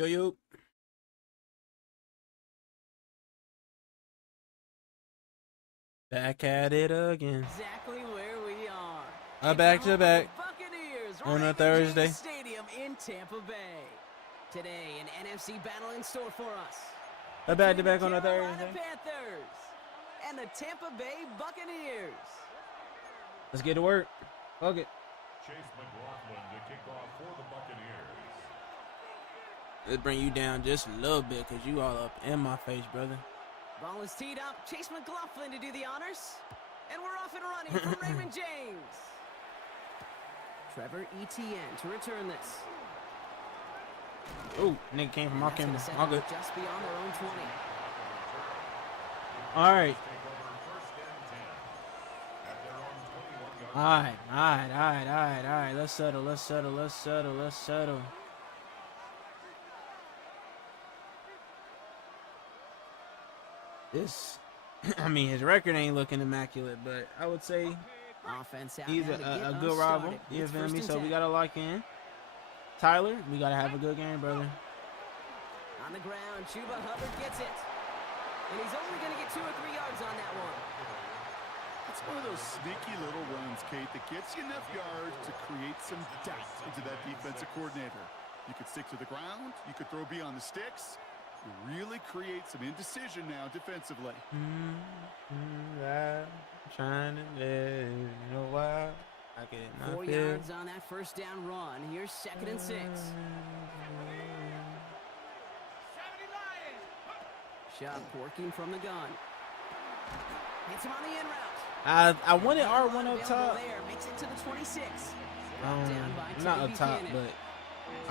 Yo, yo. Back at it again. Exactly where we are. Back to back. Buccaneers On a Raymond Thursday. James Stadium in Tampa Bay. Today, an NFC battle in store for us. Back to back on Between a the Carolina Thursday. Panthers and the Tampa Bay Buccaneers. Let's get to work. Fuck it. Chase McLaughlin to kick off for the Buccaneers. Let's bring you down just a little bit because you all up in my face, brother. Ball is teed up. Chase McLaughlin to do the honors. And we're off and running from Raymond James. Trevor Etienne to return this. Oh, nigga came from my camera. All good. Just beyond their own 20. All right. All right. Let's settle. This, I mean, his record ain't looking immaculate, but I would say Offense out he's now to get a us good rival. started. You It's feel first me? and So 10. we got to lock in. Tyler, we got to have a good game, brother. On the ground, Chuba Hubbard gets it. And he's only going to get 2 or 3 yards on that one. It's one of those sneaky little runs, Kate, that gets you enough yards to create some doubt into that defensive coordinator. You could stick to the ground. You could throw beyond the sticks. You really create some indecision now defensively. I'm trying to let you know why. I get it. 4 yards on that first down run. Here's 2nd and 6. Shot working from the gun. Hits him on the in route. I wanted R1 up top. There, makes it to the 26. Down by Not Teddy up top, Buchanan. but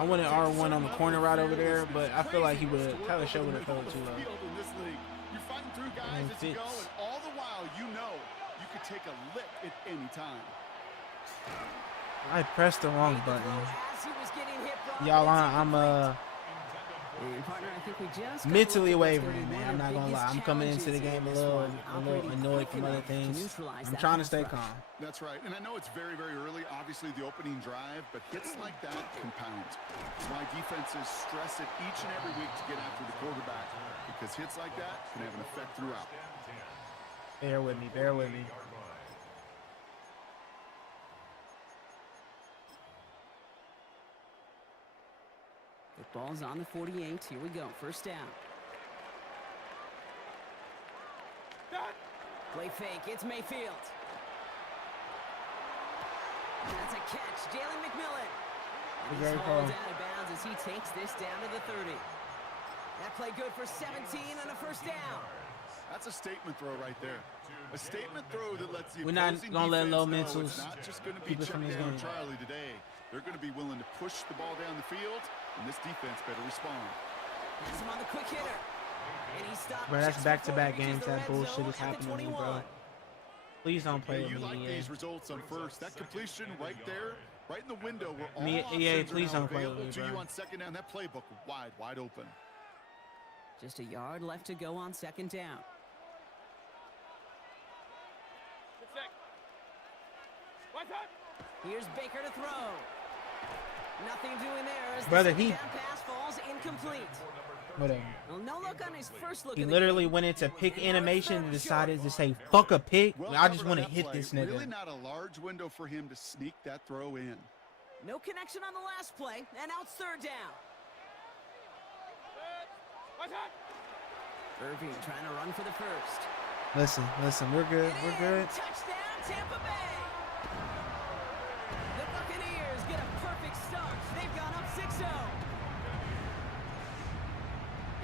I wanted R1 on the corner right over there, but I feel like he would Tyler Show would have fell too low. In this league, you're fighting through guys as you go, and all the while you know you could take a lick at any time. I pressed the wrong button. As he was getting hit, Brock, Y'all, it's I'm And partner, I think we just got mentally to look at what's wavering, gonna be man. one I'm of not gonna biggest lie. I'm coming into the challenges game in a this little one, operating annoyed quick from other enough to things. neutralize I'm that trying to pass stay rush. calm. That's right, and I know it's very, very early, obviously the opening drive, but hits like that compound. That's why defenses stress it each and every week to get after the quarterback, because hits like that can have an effect throughout. Bear with me. The ball's on the 48. Here we go. First down. Play fake. It's Mayfield. That's a catch. Jalen McMillan. And he's hauled out of bounds as he takes this down to the 30. That play good for 17 and a first down. That's a statement throw right there. A statement throw that lets the We're not opposing gonna let defense low know mentals it's not just going to be keep us check from this down game. Charlie today. They're going to be willing to push the ball down the field, and this defense better respond. Has him on the quick hitter. And he stopped. Bro, that's just back-to-back before he games. reaches the That red bullshit zone is at the happening to me, 21. bro. Please don't play Yeah, with you me, like EA. these results on first. That completion right there, right in the window where all Me- options EA, are please now don't play with available me, to you bro. on second down. That playbook wide open. Just a yard left to go on second down. Here's Baker to throw. Nothing doing there as Brother, the he- second down pass falls incomplete. Whatever. Well, no look on his first look. He of the literally game. went into pick And now it's animation third and and decided short. to say, fuck a pick. Well I just covered want to on that hit play. this nigga. Really not a large window for him to sneak that throw in. No connection on the last play, and now it's third down. Irving trying to run for the first. Listen, we're good. And We're in, good. Touchdown, Tampa Bay. The Buccaneers get a perfect start. They've gone up 6-0.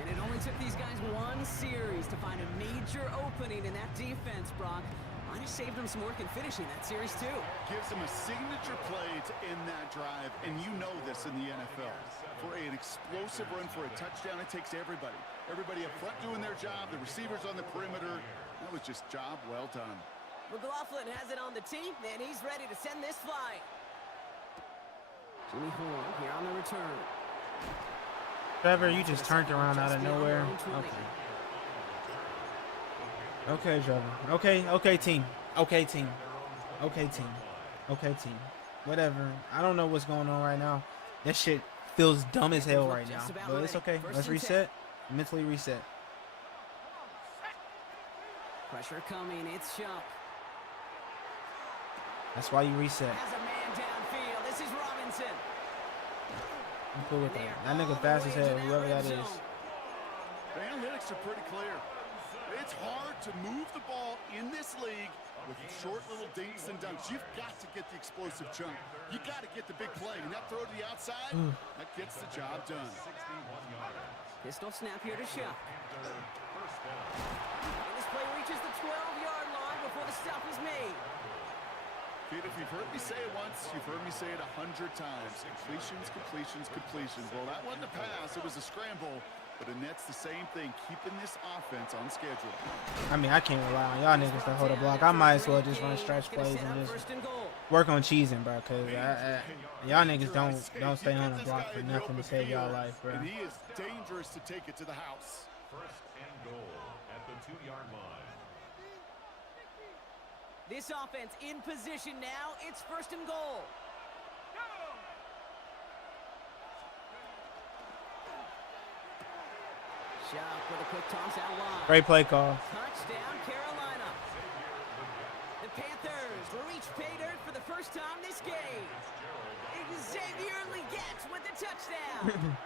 And it only took these guys one series to find a major opening in that defense, Brock. Might have saved them some work in finishing that series, too. Gives him a signature play to end that drive, and you know this in the NFL. For an explosive run for a touchdown, it takes everybody. Everybody up front doing their job, the receivers on the perimeter. That was just job well done. McLaughlin has it on the tee, and he's ready to send this flying. Jimmy Horn here on the return. Trevor, you just turned around out of nowhere. Okay, Trevor. Okay, team. Whatever. I don't know what's going on right now. That shit feels dumb as hell right now, but it's okay. Let's reset. Mentally reset. Pressure coming. It's Chuck. That's why you reset. Has a man downfield. This is Robinson. I'm cool with that. That nigga fast as hell, whoever that is. The analytics are pretty clear. It's hard to move the ball in this league with short little dinks and dunks. You've got to get the explosive chunk. You got to get the big play. And that throw to the outside, that gets the job done. Pistol snap here to Shuck. And this play reaches the 12-yard line before the stop is made. Kid, if you've heard me say it once, you've heard me say it 100 times. Completions, completions, completions. Well, that wasn't a pass. It was a scramble. But Annette's the same thing, keeping this offense on schedule. I mean, I can't rely on y'all niggas to hold a block. I might as well just run stretch plays and just work on cheesing, bro. Cause y'all niggas don't stay on the block for nothing to save y'all life, bro. And he is dangerous to take it to the house. First and goal at the 2-yard line. This offense in position now. It's first and goal. Shuck with a quick toss out wide. Great play call. Touchdown, Carolina. The Panthers reach pay dirt for the first time this game. Xavier Legette with the touchdown.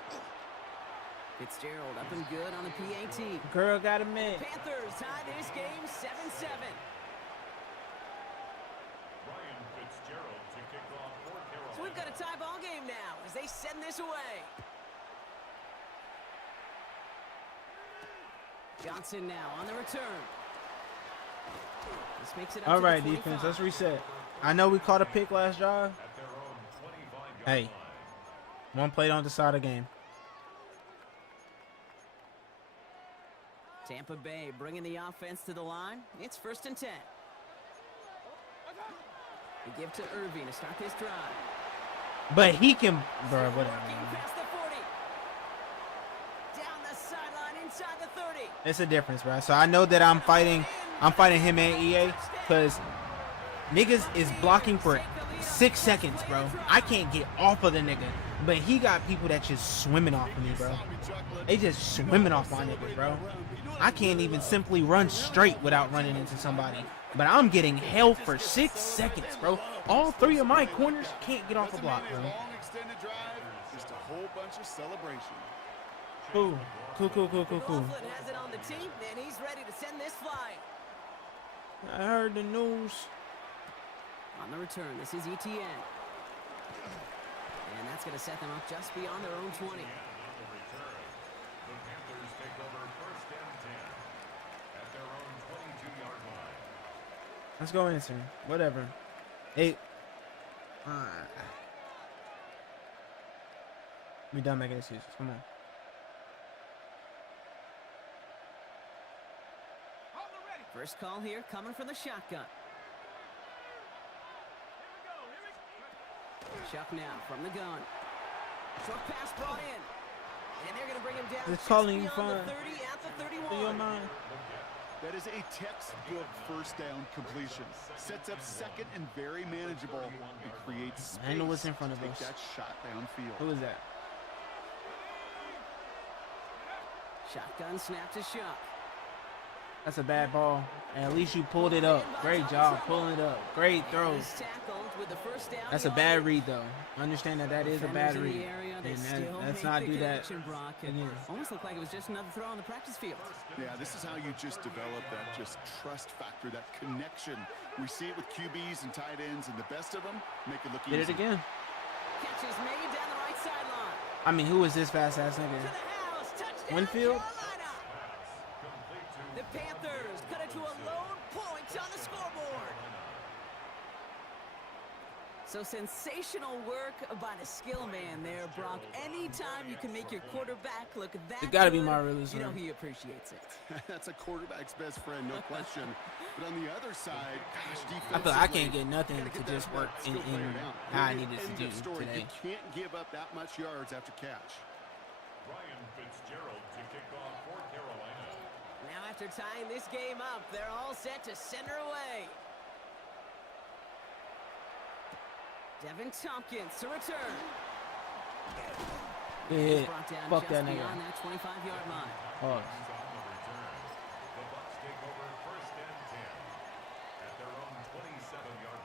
Fitzgerald up and good on the PAT. Girl got a man. Panthers tie this game 7-7. Ryan Fitzgerald to kick off for Carolina. So we've got a tie ball game now as they send this away. Johnson now on the return. This makes it up All to right, the defense, 25. let's reset. I know we caught a pick last drive. At their own 25-yard Hey, line. one play don't decide a game. Tampa Bay bringing the offense to the line. It's first and 10. They give to Irving to start this drive. But he can, bro, whatever. Working Man. past the 40. Down the sideline inside the 30. It's a difference, bro. So I know that I'm fighting him and EA because niggas is blocking for 6 seconds, bro. I can't get off of the nigga, but he got people that just swimming off of me, bro. They just swimming off my niggas, bro. I can't even simply run straight without running into somebody. But I'm getting held for 6 seconds, bro. All 3 of my corners can't get off the block, bro. Long extended drive, just a whole bunch of celebration. Cool. Laughlin has it on the team, and he's ready to send this flying. I heard the news. On the return, this is ETN. And that's going to set them up just beyond their own 20. On the return, the Panthers take over first and 10 at their own 22-yard line. Let's go answer. Whatever. Hey. We done making excuses. Come on. First call here coming from the shotgun. Chuck now from the gun. Short pass brought in. And they're going to bring him down They're just calling you beyond the fine. 30 at the Do your 31. mind. That is a textbook first down completion. Sets up second and very manageable. It creates space I know what's in front of to take us. that shot downfield. Who is that? Shotgun snap to Shuck. That's a bad ball. And at least you pulled it up. Great job pulling it up. Great throw. He's tackled with the first down That's a bad read, though. Understand that is a bad Defenders in read. the area, they And still let's make not the do that connection, Brock. It again. almost looked like it was just another throw on the practice field. Yeah, this is how you just develop that just trust factor, that connection. We see it with QBs and tight ends, and the best of them make it look easy. Did it again. Catch is made down the right sideline. I mean, who is this fast-ass To nigga? the house. Touchdown, Winfield? Carolina. The Panthers cut it to a lone point on the scoreboard. So sensational work by the skill man there, Brock. Anytime you can make your quarterback look that It gotta be good, my release, you know man. he appreciates it. That's a quarterback's best friend, no question. But on the other side, gosh, I feel like I defensively, can't get nothing gotta to get just that work in skill player down. how I Period. needed to End do of story. today. You can't give up that much yards after catch. Ryan Fitzgerald to kick off for Carolina. Now after tying this game up, they're all set to send her away. Devin Tompkins to return. Yeah, Brought down fuck just that nigga. beyond that 25-yard line. Pause. On the return. The Bucs take over first and 10 at their own 27-yard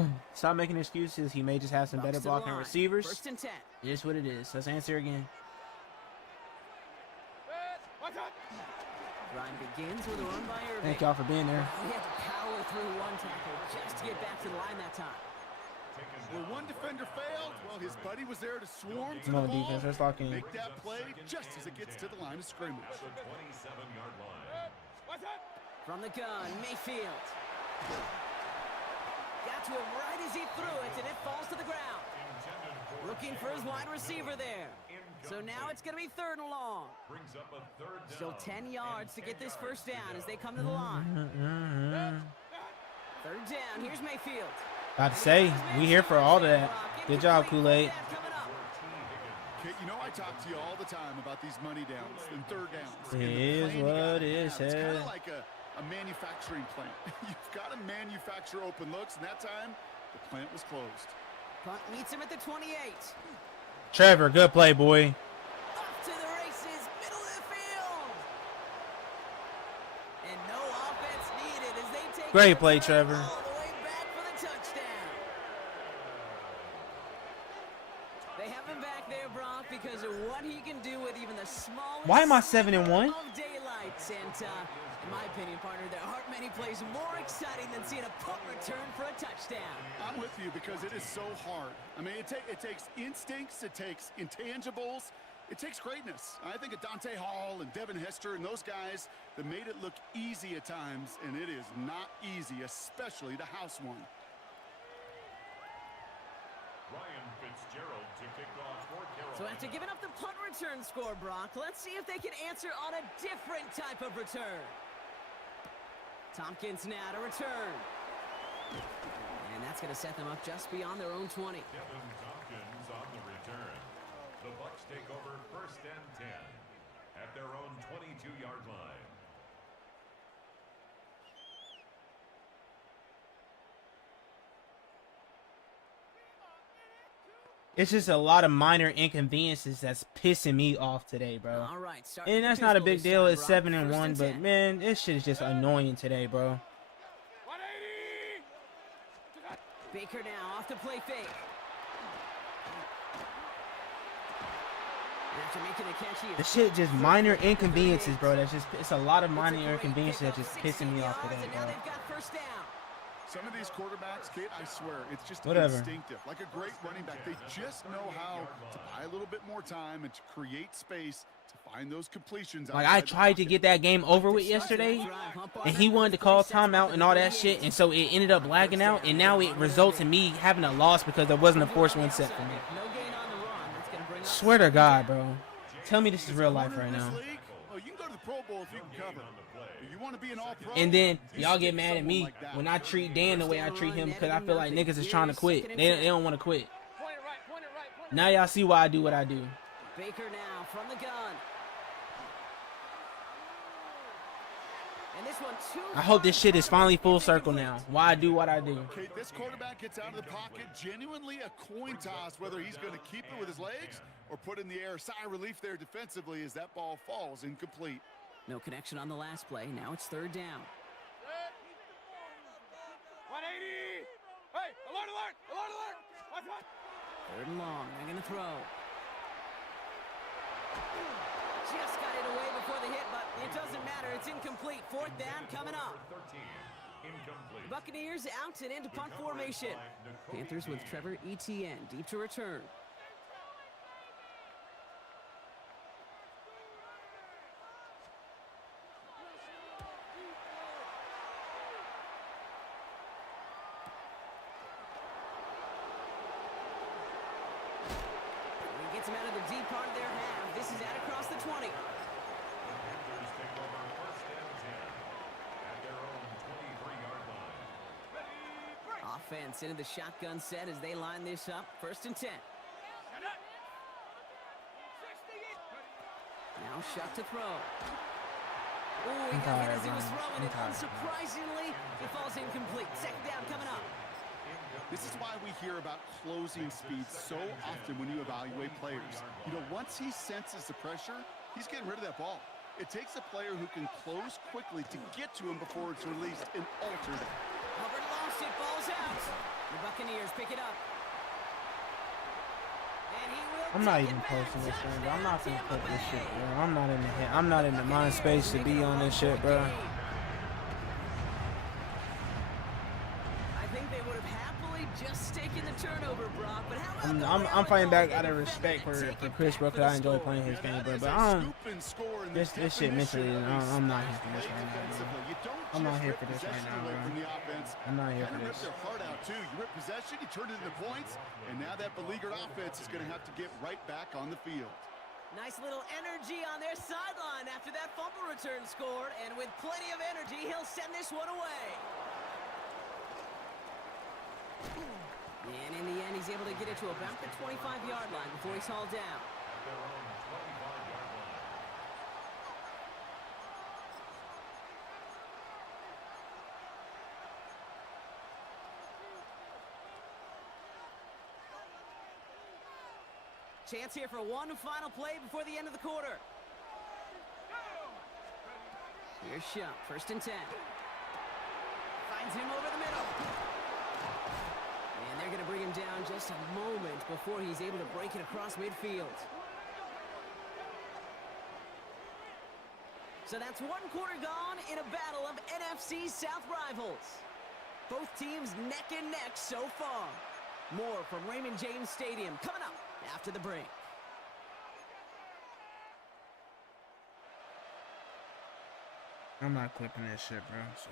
line. Stop making excuses. He may just have some Bucs better to the blocking line. receivers. First and 10. It is what it is. Let's answer again. Drive begins with a run by Irving. Thank y'all for being there. He had to power through one tackle just to get back to the line that time. Where one defender failed, well, his buddy was there to swarm to Come on, the ball, defense. Let's lock in. make that play just as it gets to the line of scrimmage. At the 27-yard line. From the gun, Mayfield. Got to him right as he threw it, and it falls to the ground. Looking for his wide receiver there. So now it's going to be 3rd and long. Brings up a third down. Still 10 yards to get this first down as they come to the line. 3rd down, here's Mayfield. About to say, we here for all of that. Good job, Kool-Aid. Kate, you know I talk to you all the time about these money downs and 3rd downs. It and the is plan you what gotta it is, have. It's kind Ed. of like a manufacturing plant. You've got to manufacture open looks, and that time, the plant was closed. Punt meets him at the 28. Trevor, good play, boy. Off to the races, middle of the field. And no offense needed as they take Great the play, drive Trevor. all the way back for the touchdown. They have him back there, Brock, because of what he can do with even the smallest Why am I 7-1? of daylight. And in my opinion, partner, there aren't many plays more exciting than seeing a punt return for a touchdown. I'm with you because it is so hard. I mean, it takes instincts, it takes intangibles, it takes greatness. I think of Dante Hall and Devin Hester and those guys that made it look easy at times, and it is not easy, especially to house one. Ryan Fitzgerald to kick off for Carolina. So after giving up the punt return score, Brock, let's see if they can answer on a different type of return. Tompkins now to return. And that's going to set them up just beyond their own 20. Kevin Tompkins on the return. The Bucs take over first and 10 at their own 22-yard line. It's just a lot of minor inconveniences that's pissing me off today, bro. All right, start And with that's the not a pistol big this deal. time, It's Brock. 7-1, First but and 10. man, this shit is just annoying today, bro. Baker now off the play fake. After making the catch, he is This shit just minor inconveniences, bro. That's just, it's a lot of minor inconveniences that's just pissing me off today, and now bro. they've got first down. Some of these quarterbacks, Kate, I swear, it's just Whatever. instinctive. Like a great running back, they just know how to buy a little bit more time and to create space to find those completions. Like, I outside the tried to pocket. get that game over with yesterday, and he wanted to call timeout and all that shit, and so it ended up lagging out, and now it results in me having a loss because there wasn't a forced one set for me. No gain on the run. That's going to bring up Swear to God, bro. Tell me this is real life right now. Oh, you can go to the Pro Bowl if you can cover. You want to be an all-pro? And then you y'all stick get mad at someone me like that. when I treat Dan the way I treat him because I feel like niggas is trying to quit. They don't want to quit. Now y'all see why I do what I do. Baker now from the gun. And this one too I hope this far. shit is finally full circle now. Why I do what I do. Kate, this quarterback gets out of the pocket, genuinely a coin toss, whether he's going to keep it with his legs or put in the air. Sigh of relief there defensively as that ball falls incomplete. No connection on the last play. Now it's third down. 180! Hey, alert, alert! Alert, alert! Watch, watch! Third and long. They're going to throw. Just got it away before the hit, but it doesn't matter. It's incomplete. Fourth down coming up. 13, incomplete. The Buccaneers out and into punt formation. Panthers with Trevor Etienne deep to return. He gets him out of the deep part of their half. This is out across the 20. Panthers take over first and 10 at their own 23-yard line. Offense into the shotgun set as they line this up. First and 10. Now shot to throw. Ooh, he got hit as he was throwing it. Unsurprisingly, it falls incomplete. Second down coming up. This is why we hear about closing speed so often when you evaluate players. You know, once he senses the pressure, he's getting rid of that ball. It takes a player who can close quickly to get to him before it's released and altered. Hubbard lost it, ball's out. The Buccaneers pick it up. And he will I'm not take even it back. posting this thing, bro. I'm not gonna Touchdown, put this shit, Tampa bro. Bay. I'm not in the mind space to be on this shit, bro. I think they would have happily just taken the turnover, Brock, but how about the I'm rally fighting call back out of defender respect and for take it Chris, back bro, for because the I enjoy score? playing his game, bro. That But is I a don't. scoop and score in the This shit definition mentally, of a I'm not here smash for this play right now, bro. defensively. You don't I'm not just here rip for this right possession now, away bro. from the offense. I'm not here Kind for of rip this. their heart out too. You rip possession, you turn it into points, and now that beleaguered offense is going to have to get right back on the field. Nice little energy on their sideline after that fumble return scored, and with plenty of energy, he'll send this one away. And in the end, he's able to get it to about the 25-yard line before he's hauled down. At their own 25-yard line. Chance here for one final play before the end of the quarter. Here's Shuck, 1st and 10. Finds him over the middle. And they're going to bring him down just a moment before he's able to break it across midfield. So that's one quarter gone in a battle of NFC South rivals. Both teams neck and neck so far. More from Raymond James Stadium coming up after the break. I'm not clipping this shit, bro. So,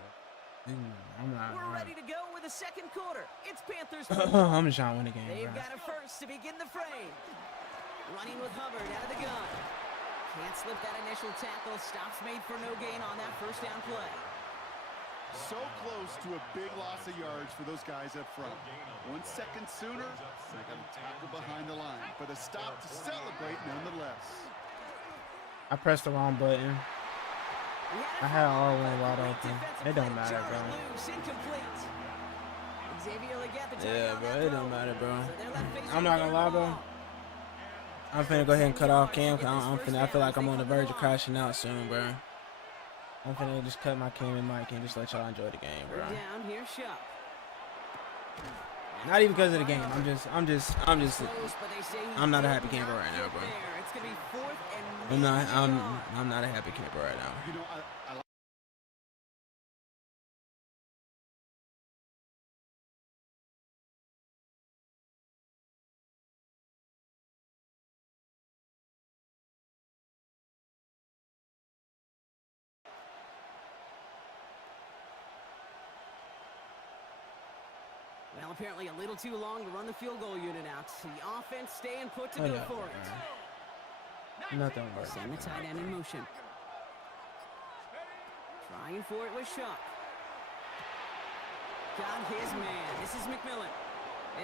I'm not. We're ready to go with the second quarter. It's Panthers. I'm just trying to win the game, They've bro. got it first to begin the frame. Running with Hubbard out of the gun. Can't slip that initial tackle. Stops made for no gain on that first down play. So close to a big loss of yards for those guys up front. 1 second sooner, they got a tackle behind the line, but a stop to celebrate nonetheless. I pressed the wrong button. I had all one wide open. It don't matter, bro. Yeah, bro, it don't matter, bro. I'm not gonna lie, bro. I'm finna go ahead and cut off cam. I feel like I'm on the verge of crashing out soon, bro. I'm finna just cut my cam and mic and just let y'all enjoy the game, bro. Down here, Shuck. Not even because of the game. I'm not a happy camper right now, bro. It's gonna be 4th and I'm not a happy camper right now. You know, I Well, apparently a little too long to run the field goal unit out. The offense staying put to go Whatever, for it. bro. Nothing works. Send the tight end in motion. Trying for it with Shuck. Got his man. This is McMillan.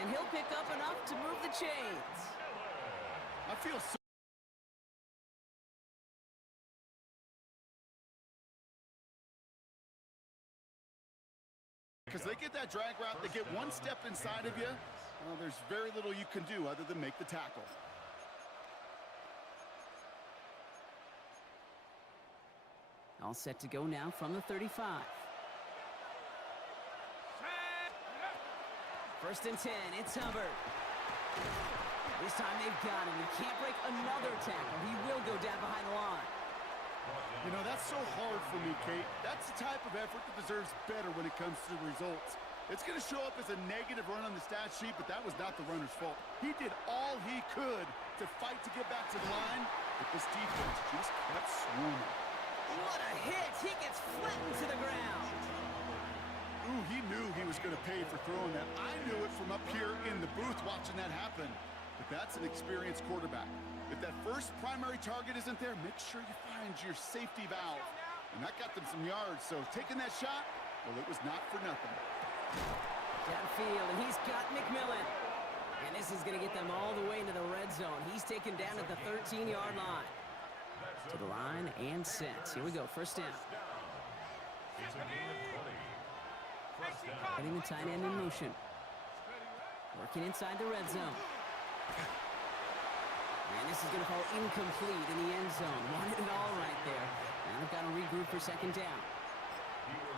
And he'll pick up enough to move the chains. I feel so. Because they get that drag route, they get one step inside of you. Well, there's very little you can do other than make the tackle. All set to go now from the 35. 1st and 10, it's Hubbard. This time they've got him. He can't break another tackle. He will go down behind the line. You know, that's so hard for me, Kate. That's the type of effort that deserves better when it comes to the results. It's going to show up as a negative run on the stat sheet, but that was not the runner's fault. He did all he could to fight to get back to the line, but this defense just kept swarming. What a hit! He gets flattened to the ground. Ooh, he knew he was going to pay for throwing that. I knew it from up here in the booth watching that happen. But that's an experienced quarterback. If that first primary target isn't there, make sure you find your safety valve. And that got them some yards, so taking that shot, well, it was not for nothing. Downfield, and he's got McMillan. And this is going to get them all the way into the red zone. He's taken down at the 13-yard line. To the line and set. Here we go, 1st down. It's a gain of 20. First down. Getting the tight end in motion. Working inside the red zone. And this is going to fall incomplete in the end zone. Wanted it all right there. Now they've got to regroup for second down.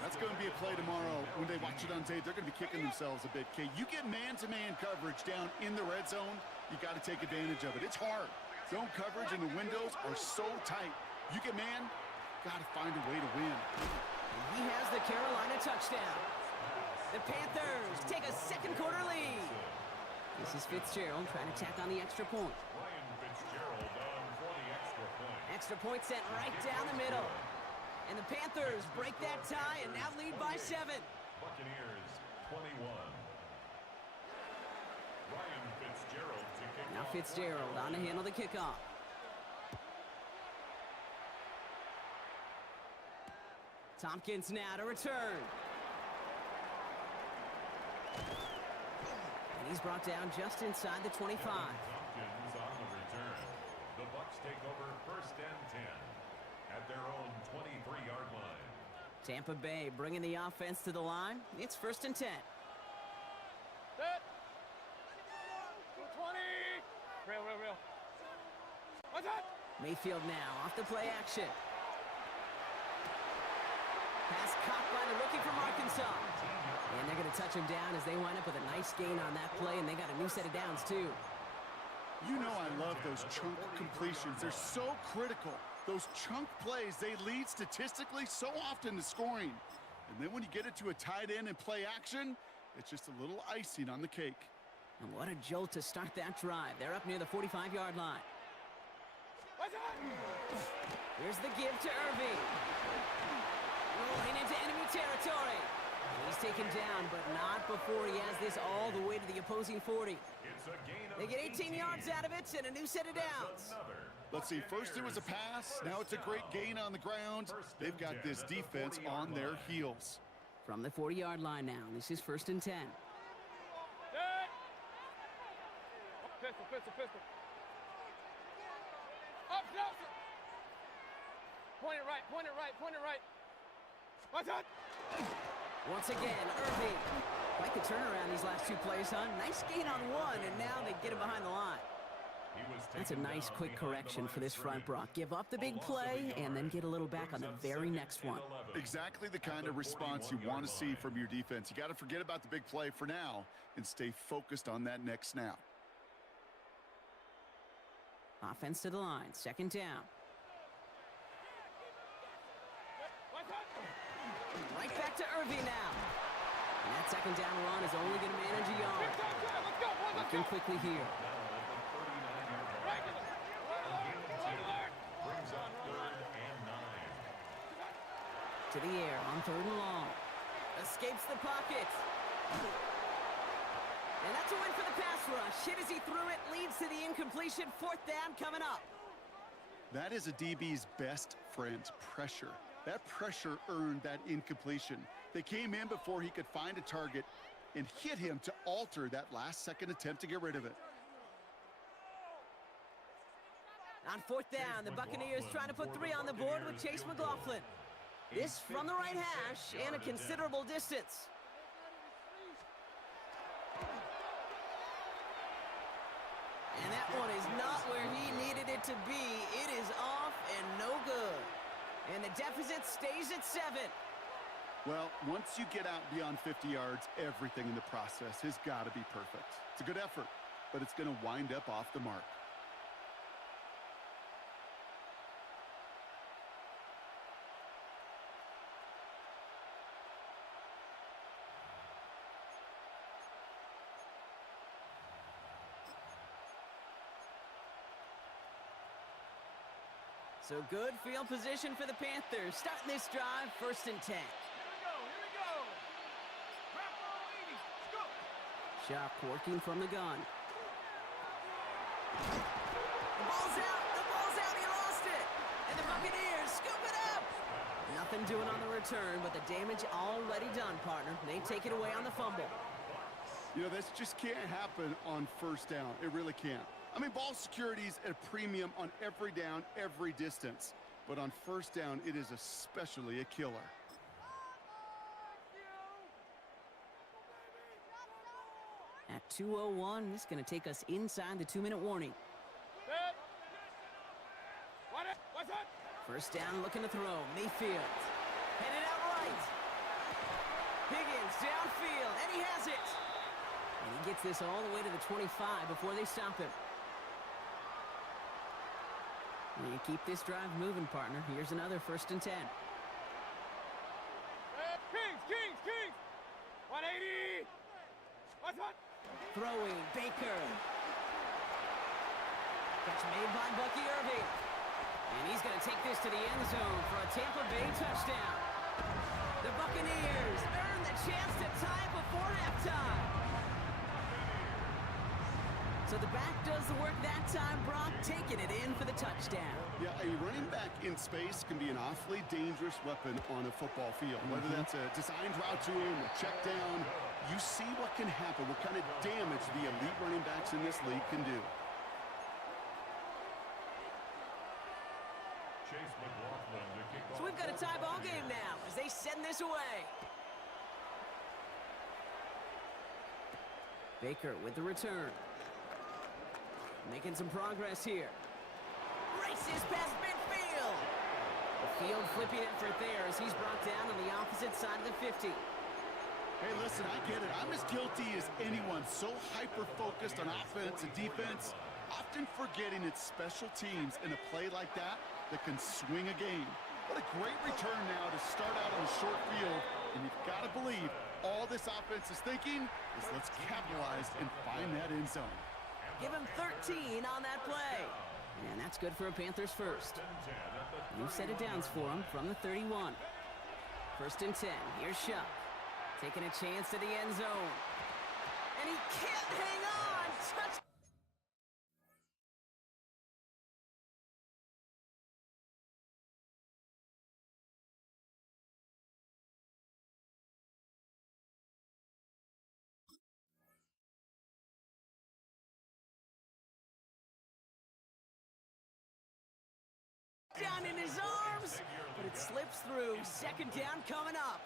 That's going to be a play tomorrow. When they watch it on tape, they're going to be kicking themselves a bit. Kate, you get man-to-man coverage down in the red zone, you got to take advantage of it. It's hard. Zone coverage and the windows are so tight. You get man, got to find a way to win. And he has the Carolina touchdown. The Panthers take a second quarter lead. This is Fitzgerald trying to tack on the extra point. Ryan Fitzgerald on for the extra point. Extra point sent right down the middle. And the Panthers break that tie and now lead by 7. Buccaneers 21. Ryan Fitzgerald to kick Now off. Fitzgerald on to handle the kickoff. Tompkins now to return. And he's brought down just inside the 25. Tompkins on the return. The Bucs take over first and 10 at their own 23-yard line. Tampa Bay bringing the offense to the line. It's first and 10. Set. 220. Real. What's that? Mayfield now off the play action. Pass caught by the rookie from Arkansas. And they're going to touch him down as they wind up with a nice gain on that play, and they got a new set of downs too. You know I love those chunk completions. They're so critical. Those chunk plays, they lead statistically so often to scoring. And then when you get it to a tight end and play action, it's just a little icing on the cake. And what a jolt to start that drive. They're up near the 45-yard line. What's that? Here's the give to Irving. Rolling into enemy territory. And he's taken down, but not before he has this all the way to the opposing 40. It's a gain of They get 18 yards out of it and a new set of downs. Let's see, first it was a pass, now it's a great gain on the ground. They've got this defense on their heels. From the 40-yard line now, this is first and 10. Set. Pistol. Up, closer. Point it right. What's that? Once again, Irving. Quite the turnaround these last two plays, huh? Nice gain on one, and now they get him behind the line. That's a nice quick correction for this front, Brock. Give up the big play and then get a little back on the very next one. Exactly the kind of response you want to see from your defense. You got to forget about the big play for now and stay focused on that next snap. Offense to the line, second down. What's that? Right back to Irving now. And that second down run is only going to manage a yard. Let's go. Working quickly here. Brings up 3rd and 9. To the air on 3rd and long. Escapes the pocket. And that's a win for the pass rush. Hit as he threw it, leads to the incompletion. 4th down coming up. That is a DB's best friend, pressure. That pressure earned that incompletion. They came in before he could find a target and hit him to alter that last-second attempt to get rid of it. On 4th down, the Buccaneers trying to put 3 on the board with Chase McLaughlin. This from the right hash and a considerable distance. And that one is not where he needed it to be. It is off and no good. And the deficit stays at 7. Well, once you get out beyond 50 yards, everything in the process has got to be perfect. It's a good effort, but it's going to wind up off the mark. So good field position for the Panthers. Starting this drive, 1st and 10. Here we go. Wrap ball 80. Let's go. Shock working from the gun. The ball's out, he lost it. And the Buccaneers scoop it up. Nothing doing on the return, but the damage already done, partner. They take it away on the fumble. You know, this just can't happen on 1st down. It really can't. I mean, ball security's at a premium on every down, every distance. But on 1st down, it is especially a killer. At 2:01. This is going to take us inside the 2-minute warning. Set. What's that? First down, looking to throw. Mayfield. Headed out right. Higgins downfield, and he has it. And he gets this all the way to the 25 before they stop him. You keep this drive moving, partner. Here's another 1st and 10. Kings! 180! What's that? Throwing, Baker. Catch made by Bucky Irving. And he's going to take this to the end zone for a Tampa Bay touchdown. The Buccaneers earn the chance to tie before halftime. So the back does the work that time, Brock, taking it in for the touchdown. Yeah, a running back in space can be an awfully dangerous weapon on a football field. Whether that's a designed route to him, a check down, you see what can happen, what kind of damage the elite running backs in this league can do. Chase McLaughlin to kick off. So we've got a tie ball game now as they send this away. Baker with the return. Making some progress here. Races past midfield. A field flipping effort there as he's brought down on the opposite side of the 50. Hey, listen, I get it. I'm as guilty as anyone. So hyper-focused on offense and defense, often forgetting it's special teams in a play like that can swing a game. What a great return now to start out on a short field. And you've got to believe all this offense is thinking is let's capitalize and find that end zone. Give him 13 on that play. And that's good for a Panthers first. New set of downs for him from the 31. 1st and 10. Here's Shuck. Taking a chance to the end zone. And he can't hang on. Touch. Down in his arms, but it slips through. 2nd down coming up.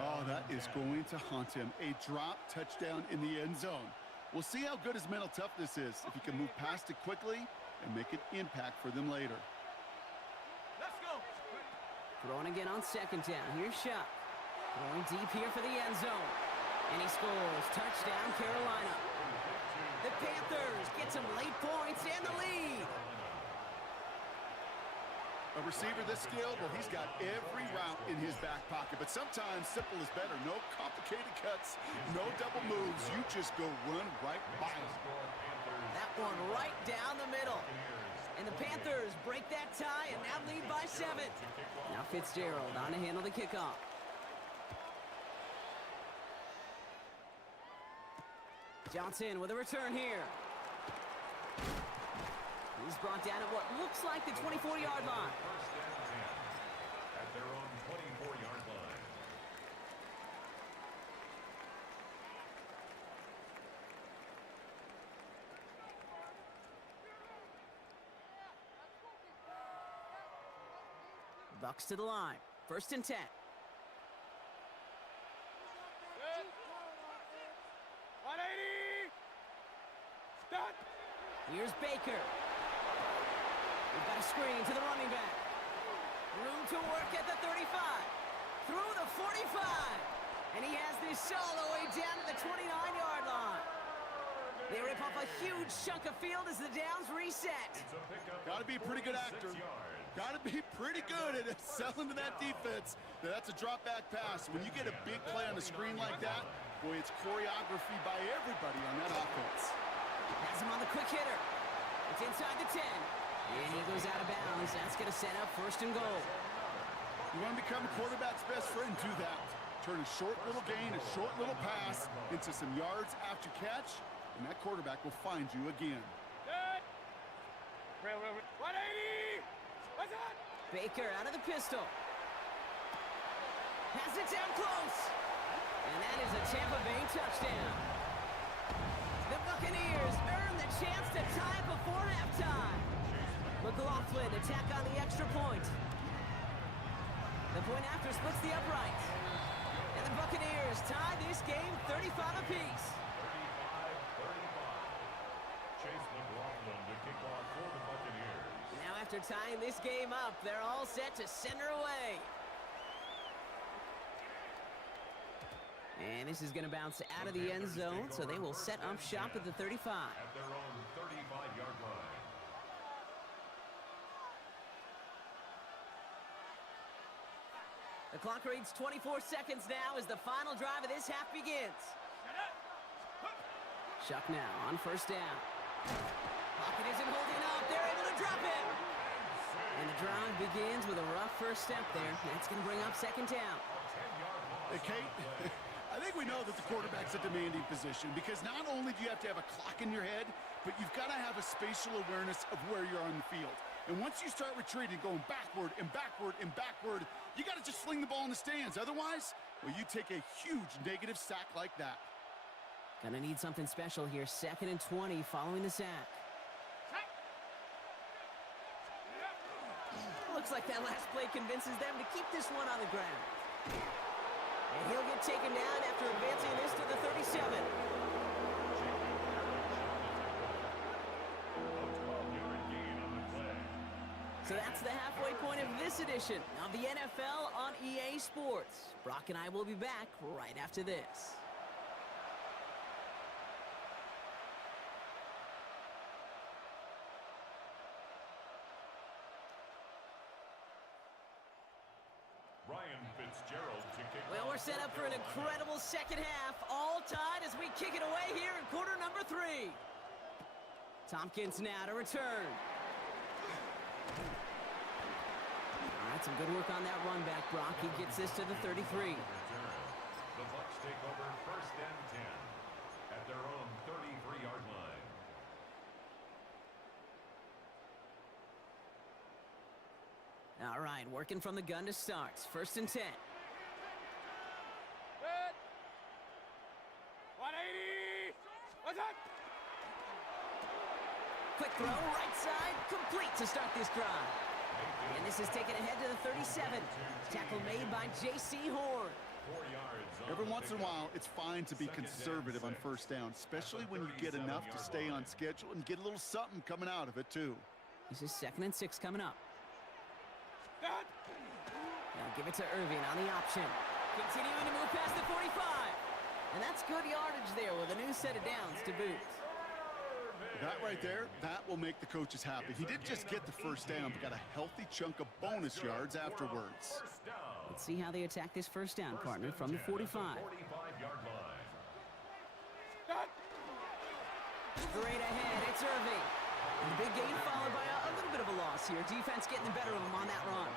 Oh, that is going to haunt him. A drop touchdown in the end zone. We'll see how good his mental toughness is, if he can move past it quickly and make an impact for them later. Let's go! Throwing again on 2nd down. Here's Shuck. Throwing deep here for the end zone. And he scores. Touchdown, Carolina. The Panthers get some late points and the lead. A receiver this skilled, well, he's got every route in his back pocket. But sometimes simple is better. No complicated cuts, no double moves. You just go run right by him. That one right down the middle. And the Panthers break that tie and now lead by 7. Now Fitzgerald on to handle the kickoff. Johnson with a return here. He's brought down at what looks like the 24-yard line. At their own 24-yard line. Bucks to the line. 1st and 10. Set. 180! Start! Here's Baker. We've got a screen to the running back. Room to work at the 35. Through the 45. And he has this all the way down to the 29-yard line. They rip off a huge chunk of field as the downs reset. Got to be a pretty good actor. Got to be pretty good at selling to that defense. That's a drop back pass. When you get a big play on the screen like that, boy, it's choreography by everybody on that offense. Has him on the quick hitter. It's inside the 10. And he goes out of bounds. That's going to set up 1st and goal. You want to become a quarterback's best friend, do that. Turn a short little gain, a short little pass into some yards after catch, and that quarterback will find you again. Set! 180! What's that? Baker out of the pistol. Has it down close. And that is a Tampa Bay touchdown. The Buccaneers earn the chance to tie before halftime. McLaughlin attack on the extra point. The point after splits the uprights. And the Buccaneers tie this game 35 apiece. After tying this game up, they're all set to send her away. And this is going to bounce out of the end zone, so they will set up shop at the 35. At their own 35-yard line. The clock reads 24 seconds now as the final drive of this half begins. Shuck now on first down. Pocket isn't holding up. They're able to drop it. And the drive begins with a rough first step there. That's going to bring up second down. Hey, Kate, I think we know that the quarterback's a demanding position because not only do you have to have a clock in your head, but you've got to have a spatial awareness of where you're on the field. And once you start retreating, going backward and backward and backward, you got to just sling the ball in the stands. Otherwise, well, you take a huge negative sack like that. Gonna need something special here. 2nd and 20 following the sack. Looks like that last play convinces them to keep this one on the ground. And he'll get taken down after advancing this to the 37. So that's the halfway point of this edition of the NFL on EA Sports. Brock and I will be back right after this. Ryan Fitzgerald to kick. Well, we're set up for an incredible second half. All tied as we kick it away here in quarter number 3. Tompkins now to return. All right, some good work on that run back, Brock. He gets this to the 33. The Bucs take over 1st and 10 at their own 33-yard line. All right, working from the gun to start. 1st and 10. Good. 180. What's up? Quick throw, right side, complete to start this drive. And this is taken ahead to the 37. Tackle made by J.C. Horn. 4 yards. Every once in a while, it's fine to be conservative on first down, especially when you get enough to stay on schedule and get a little something coming out of it, too. This is 2nd and 6 coming up. Dad. Now give it to Irving on the option. Continuing to move past the 45. And that's good yardage there with a new set of downs to boot. That right there, that will make the coaches happy. He didn't just get the first down, but got a healthy chunk of bonus yards afterwards. Let's see how they attack this first down, partner, from the 45. 45-yard line. Dad. Straight ahead, it's Irving. And the big gain followed by a little bit of a loss here. Defense getting the better of him on that run.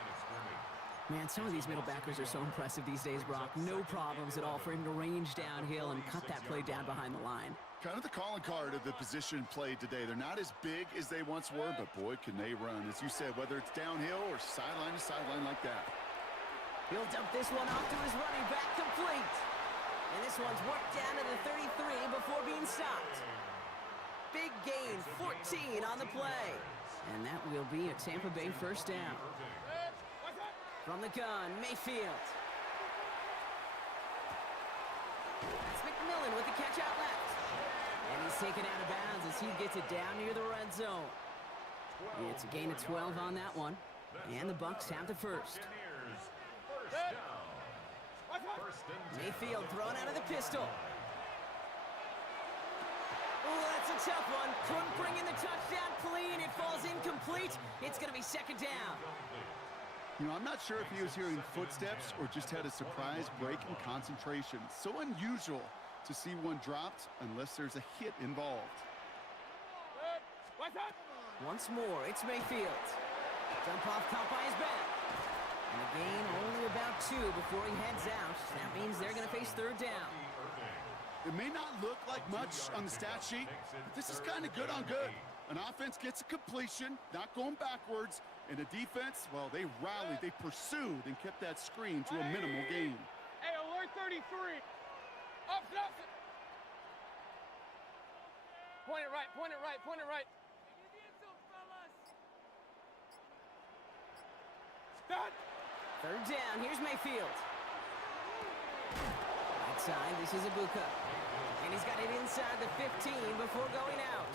Man, some of these middle backers are so impressive these days, Brock. No problems at all for him to range downhill and cut that play down behind the line. Kind of the calling card of the position played today. They're not as big as they once were, but boy, can they run. As you said, whether it's downhill or sideline to sideline like that. He'll dump this one off to his running back, complete. And this one's worked down to the 33 before being stopped. Big gain, 14 on the play. And that will be a Tampa Bay first down. What's up? From the gun, Mayfield. That's McMillan with the catch out left. And he's taken out of bounds as he gets it down near the red zone. It's a gain of 12 on that one. And the Bucs have the first. Dad. What's up? Mayfield thrown out of the pistol. Oh, that's a tough one. Couldn't bring in the touchdown clean. It falls incomplete. It's going to be second down. You know, I'm not sure if he was hearing footsteps or just had a surprise break in concentration. So unusual to see one dropped unless there's a hit involved. Dad. What's up? Once more, it's Mayfield. Jump off caught by his back. And a gain only about 2 before he heads out. That means they're going to face third down. It may not look like much on the stat sheet, but this is kind of good on good. An offense gets a completion, not going backwards, and a defense, well, they rallied, they pursued, and kept that screen to a minimal gain. Hey, alert 33. Opposite, opposite. Point it right, point it right, point it right. Dad. Third down, here's Mayfield. Right side, this is Ibuka. And he's got it inside the 15 before going out.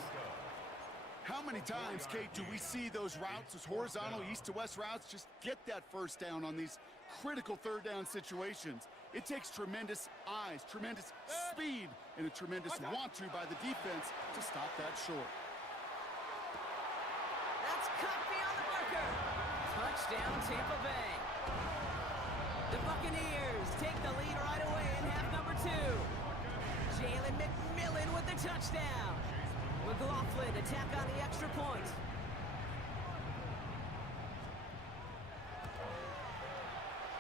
How many times, Kate, do we see those routes, those horizontal east to west routes, just get that first down on these critical third down situations? It takes tremendous eyes, tremendous speed, and a tremendous want-to by the defense to stop that short. That's cut beyond the marker. Touchdown, Tampa Bay. The Buccaneers take the lead right away in half number 2. Jalen McMillan with the touchdown. McLaughlin attack on the extra point.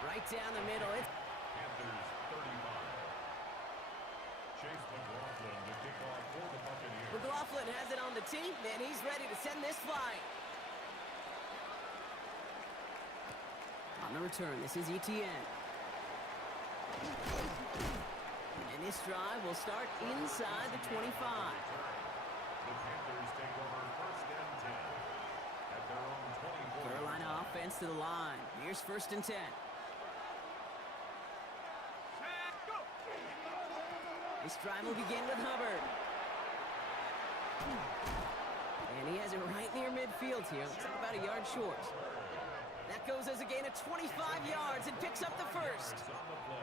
Right down the middle. It's Panthers 35. Chase McLaughlin to kick off for the Buccaneers. McLaughlin has it on the tee, and he's ready to send this flying. On the return, this is ETN. And this drive will start inside the 25. The Panthers take over first and 10 at their own 24. Carolina offense to the line. Here's first and 10. This drive will begin with Hubbard. And he has it right near midfield here. Looks like about a yard short. That goes as a gain of 25 yards and picks up the first.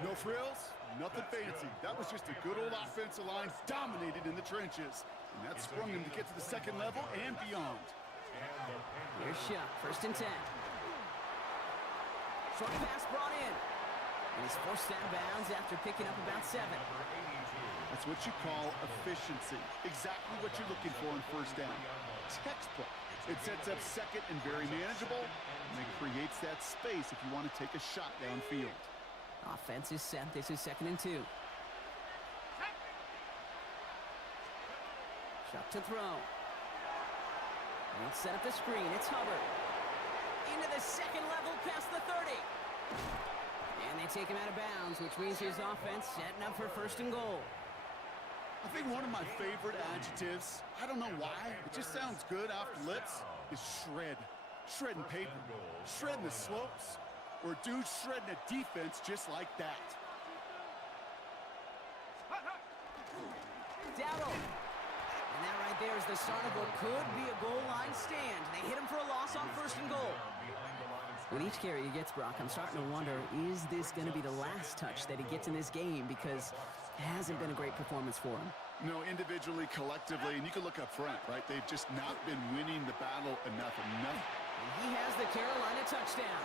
No frills, nothing fancy. That was just a good old offensive line dominated in the trenches. And that sprung him to get to the second level and beyond. Here's Shuck, first and 10. Short pass brought in. And he's forced out of bounds after picking up about 7. That's what you call efficiency. Exactly what you're looking for in first down. Textbook. It sets up second and very manageable, and it creates that space if you want to take a shot downfield. Offense is set. This is second and 2. Shuck to throw. And set up the screen. It's Hubbard. Into the second level past the 30. And they take him out of bounds, which means his offense setting up for first and goal. I think one of my favorite adjectives, I don't know why, it just sounds good off the lips, is shred. Shredding paper, shredding the slopes, or dude shredding a defense just like that. Dowdle. And that right there is the start of what could be a goal line stand. They hit him for a loss on first and goal. With each carry he gets, Brock, I'm starting to wonder, is this going to be the last touch that he gets in this game? Because it hasn't been a great performance for him. No, individually, collectively, and you can look up front, right? They've just not been winning the battle enough. And he has the Carolina touchdown.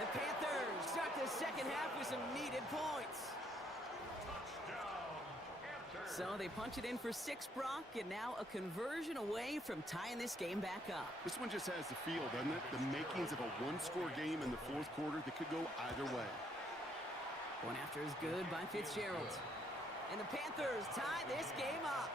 The Panthers start the second half with some needed points. So they punch it in for 6, Brock, and now a conversion away from tying this game back up. This one just has the feel, doesn't it? The makings of a one-score game in the fourth quarter that could go either way. One after is good by Fitzgerald. And the Panthers tie this game up.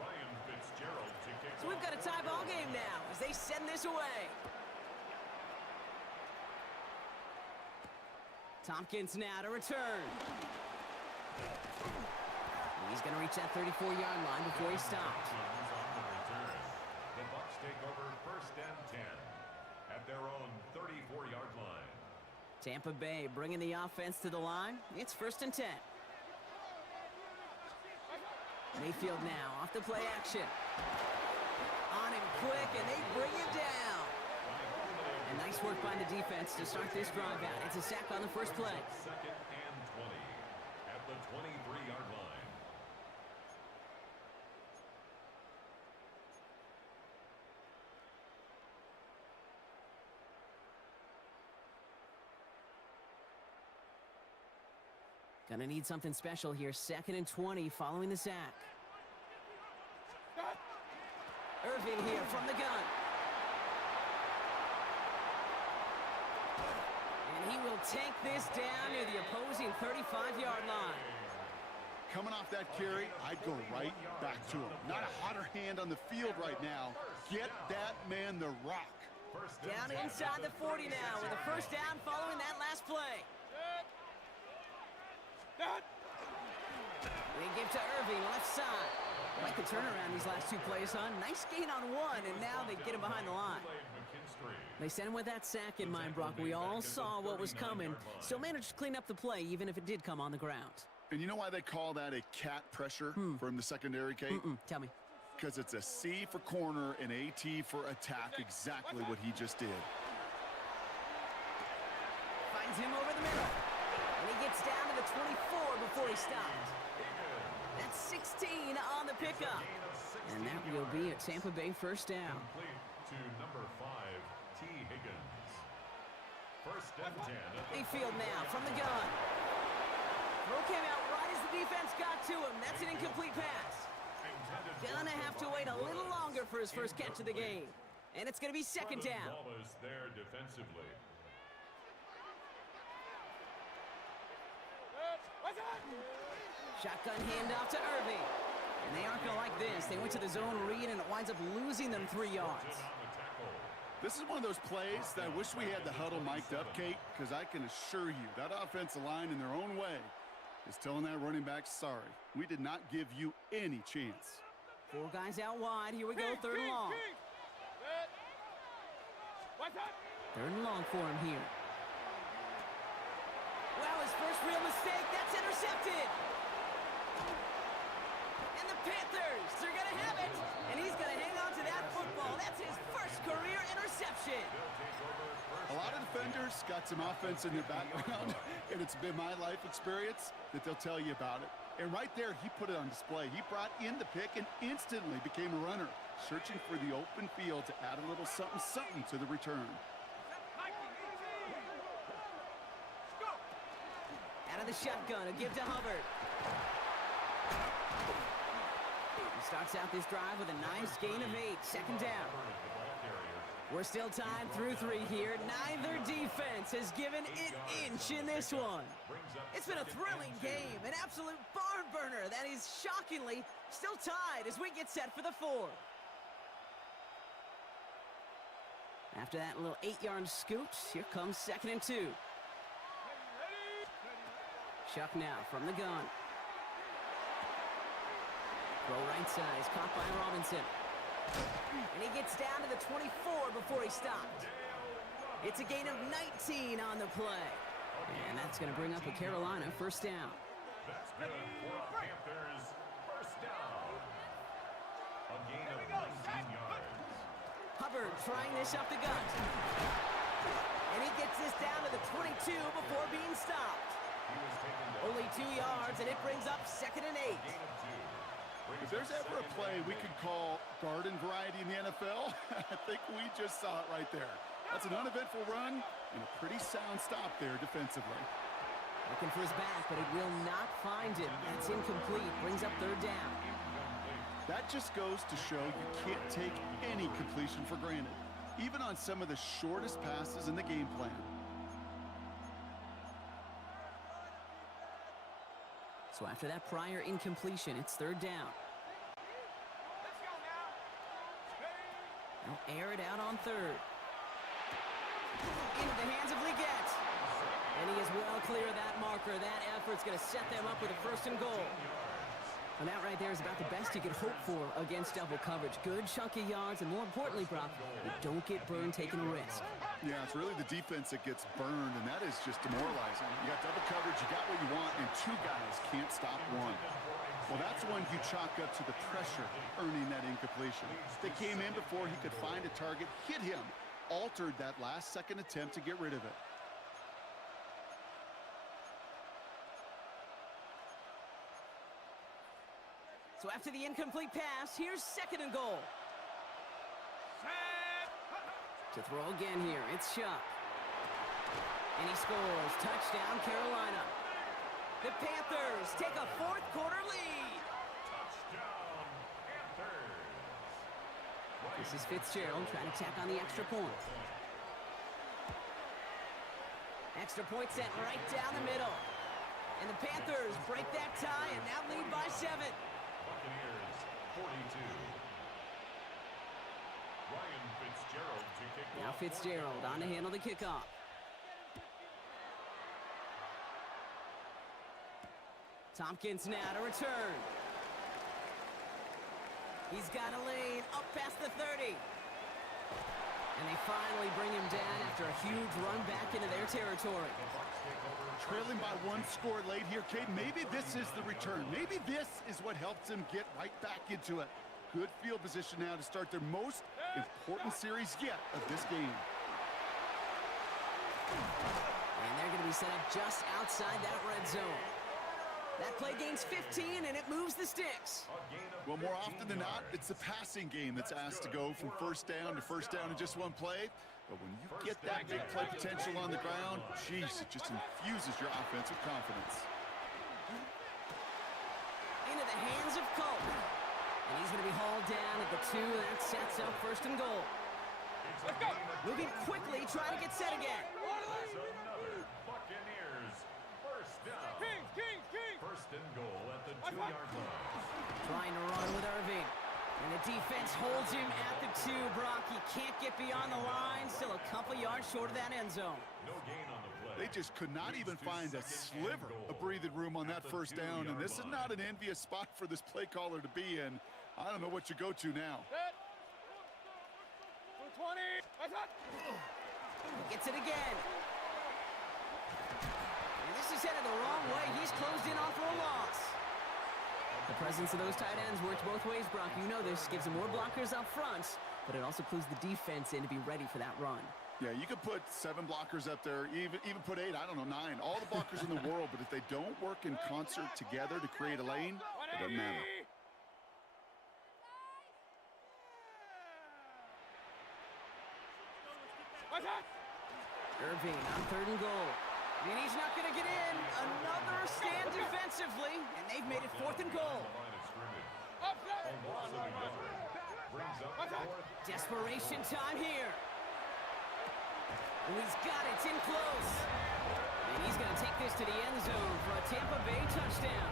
Ryan Fitzgerald to kick So we've got a tie ball game now as they send this away. Tompkins now to return. He's going to reach that 34-yard line before he stopped. The Bucs take over first and 10 at their own 34-yard line. Tampa Bay bringing the offense to the line. It's first and 10. Mayfield now off the play action. On him quick, and they bring him down. And nice work by the defense to start this drive out. It's a sack on the first play. Second and 20 at the 23-yard line. Gonna need something special here. Second and 20 following the sack. Irving here from the gun. And he will take this down near the opposing 35-yard line. Coming off that carry, I'd go right back to him. Not a hotter hand on the field right now. Get that man the rock. Down inside the 40 now with a first down following that last play. They give to Irving, left side. Like the turnaround these last 2 plays, huh? Nice gain on one, and now they get him behind the line. McKinstry. They sent him with that sack in mind, Brock. We all saw what was coming. Still managed to clean up the play, even if it did come on the ground. And you know why they call that a cat pressure from the secondary, Kate? Tell me. Because it's a C for corner and a T for attack, exactly what he just did. Finds him over the middle. And he gets down to the 24 before he stopped. That's 16 on the pickup. And that will be a Tampa Bay first down. Complete to number 5, T. Higgins. First and 10. Mayfield now from the gun. Throw came out right as the defense got to him. That's an incomplete pass. Gonna have to wait a little longer for his first catch of the game. And it's gonna be second down. Wallace there defensively. Shotgun handoff to Irving. And they aren't gonna like this. They went to the zone read and it winds up losing them 3 yards. This is one of those plays that I wish we had the huddle mic'd up, Kate, because I can assure you that offensive line in their own way is telling that running back, sorry, we did not give you any chance. 4 guys out wide. Here we go, third and long. Third and long for him here. Well, his first real mistake, that's intercepted. And the Panthers, they're going to have it. And he's going to hang on to that football. That's his first career interception. A lot of defenders got some offense in their background, and it's been my life experience that they'll tell you about it. And right there, he put it on display. He brought in the pick and instantly became a runner, searching for the open field to add a little something to the return. Out of the shotgun, a give to Hubbard. He starts out this drive with a nice gain of 8, second down. We're still tied through 3 here. Neither defense has given an inch in this one. It's been a thrilling game, an absolute barn burner that is shockingly still tied as we get set for the 4th. After that little 8-yard scoot, here comes second and 2. Chuck now from the gun. Throw right side is caught by Robinson. And he gets down to the 24 before he stopped. It's a gain of 19 on the play. And that's going to bring up a Carolina first down. That's good for Panthers. First down. A gain of 19 yards. Hubbard trying this up the gut. And he gets this down to the 22 before being stopped. Only 2 yards, and it brings up second and 8. If there's ever a play we could call garden variety in the NFL, I think we just saw it right there. That's an uneventful run and a pretty sound stop there defensively. Looking for his back, but it will not find him. That's incomplete. Brings up third down. That just goes to show you can't take any completion for granted, even on some of the shortest passes in the game plan. So after that prior incompletion, it's third down. They'll air it out on third. Into the hands of Leggett. And he is well clear of that marker. That effort's going to set them up with a first and goal. And that right there is about the best you could hope for against double coverage. Good chunky yards, and more importantly, Brock, you don't get burned taking a risk. Yeah, it's really the defense that gets burned, and that is just demoralizing. You got double coverage, you got what you want, and 2 guys can't stop one. Well, that's when you chalk up to the pressure earning that incompletion. They came in before he could find a target, hit him, altered that last-second attempt to get rid of it. So after the incomplete pass, here's second and goal. To throw again here, it's Chuck. And he scores. Touchdown, Carolina. The Panthers take a 4th quarter lead. Touchdown, Panthers. This is Fitzgerald trying to tack on the extra point. Extra point sent right down the middle. And the Panthers break that tie and now lead by 7. Buccaneers 42. Ryan Fitzgerald to kick Now off. Fitzgerald on to handle the kickoff. Tompkins now to return. He's got a lane up past the 30. And they finally bring him down after a huge run back into their territory. Trailing by 1 score late here, Cade. Maybe this is the return. Maybe this is what helps them get right back into it. Good field position now to start their most important series yet of this game. And they're going to be set up just outside that red zone. That play gains 15, and it moves the sticks. Well, more often than not, it's the passing game that's asked to go from first down in just one play. But when you get that big play potential on the ground, geez, it just infuses your offense with confidence. Into the hands of Colton. And he's going to be hauled down at the 2, and that sets up 1st and goal. Let's go. Moving quickly, trying to get set again. Another Buccaneers first down. Kings. First and goal at the 2-yard line. Trying to run with Irving. And the defense holds him at the 2, Brock. He can't get beyond the line. Still a couple yards short of that end zone. No gain on the play. They just could not even find a sliver of breathing room on that first down, and this is not an envious spot for this play caller to be in. I don't know what you go to now. Set. 220. That's hot. He gets it again. And this is headed the wrong way. He's closed in on for a loss. The presence of those tight ends works both ways, Brock. You know this. Gives them more blockers up front, but it also clues the defense in to be ready for that run. Yeah, you could put 7 blockers up there, even put 8, I don't know, 9. All the blockers in the world, but if they don't work in concert together to create a lane, it doesn't matter. What's that? Irving on 3rd and goal. And he's not going to get in. Another stand defensively, and they've made it 4th and goal. Upset. Brings up What's that? Desperation time here. Oh, he's got it. It's in close. And he's going to take this to the end zone for a Tampa Bay touchdown.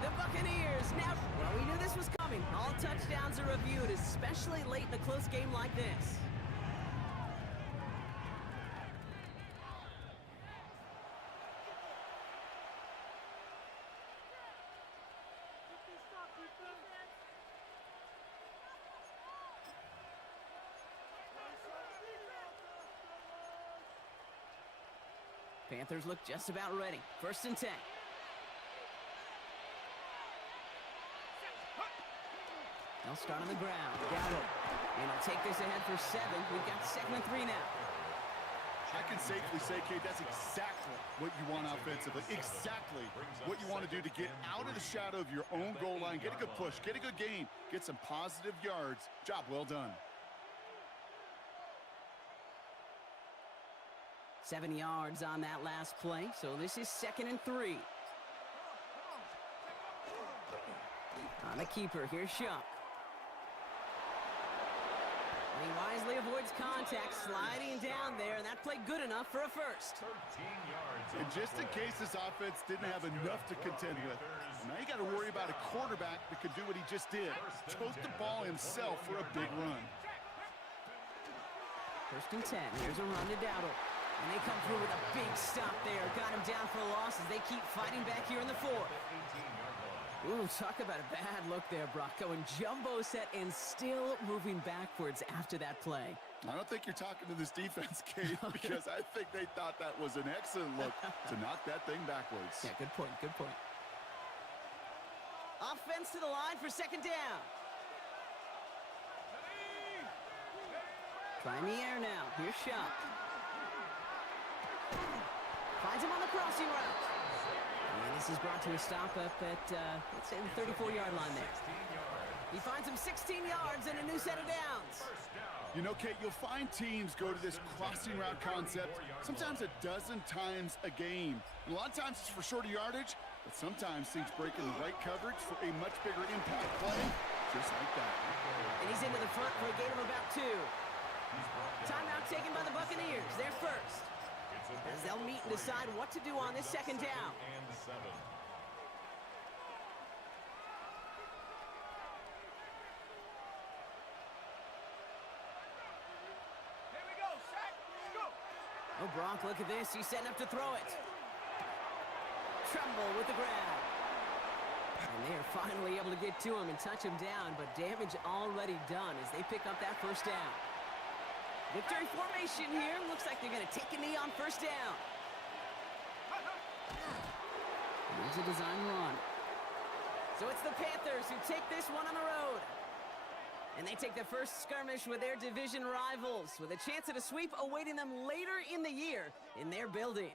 The Buccaneers now... Well, we knew this was coming. All touchdowns are reviewed, especially late in a close game like this. Panthers look just about ready. 1st and 10. They'll start on the ground. Got it. And they'll take this ahead for 7. We've got 2nd and 3 now. I can safely say, Kate, that's exactly what you want offensively. Exactly what you want to do to get out of the shadow of your own goal line. Get a good push. Get a good gain. Get some positive yards. Job well done. 7 yards on that last play, so this is 2nd and 3. On the keeper, here's Shuck. And he wisely avoids contact, sliding down there, and that played good enough for a first. 13 yards. And just in case this offense didn't have enough to contend with, now you got to worry about a quarterback that could do what he just did. Tote the ball himself for a big run. 1st and 10. Here's a run to Dowdle. And they come through with a big stop there. Got him down for a loss as they keep fighting back here in the 4th. Ooh, talk about a bad look there, Brock. Going jumbo set and still moving backwards after that play. I don't think you're talking to this defense, Kate, because I think they thought that was an excellent look to knock that thing backwards. Yeah, good point, good point. Offense to the line for 2nd down. Trying the air now. Here's Shuck. Finds him on the crossing route. And this is brought to a stop up at, let's say, the 34-yard line there. He finds him 16 yards and a new set of downs. You know, Kate, you'll find teams go to this crossing route concept sometimes a dozen times a game. A lot of times it's for shorter yardage, but sometimes things break in the right coverage for a much bigger impact play, just like that. And he's into the front for a gain of about 2. Timeout taken by the Buccaneers. They're first. As they'll meet and decide what to do on this 2nd down. Here we go, sack. Let's go. Oh, Brock, look at this. He's setting up to throw it. Tremble with the grab. And they're finally able to get to him and touch him down, but damage already done as they pick up that 1st down. Victory formation here. Looks like they're going to take a knee on first down. Here's a design run. So it's the Panthers who take this one on the road. And they take the first skirmish with their division rivals, with a chance at a sweep awaiting them later in the year in their building.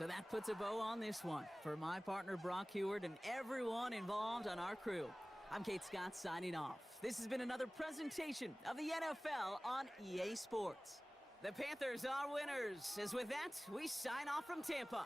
So that puts a bow on this one. For my partner Brock Heward and everyone involved on our crew, I'm Kate Scott signing off. This has been another presentation of the NFL on EA Sports. The Panthers are winners. As with that, we sign off from Tampa.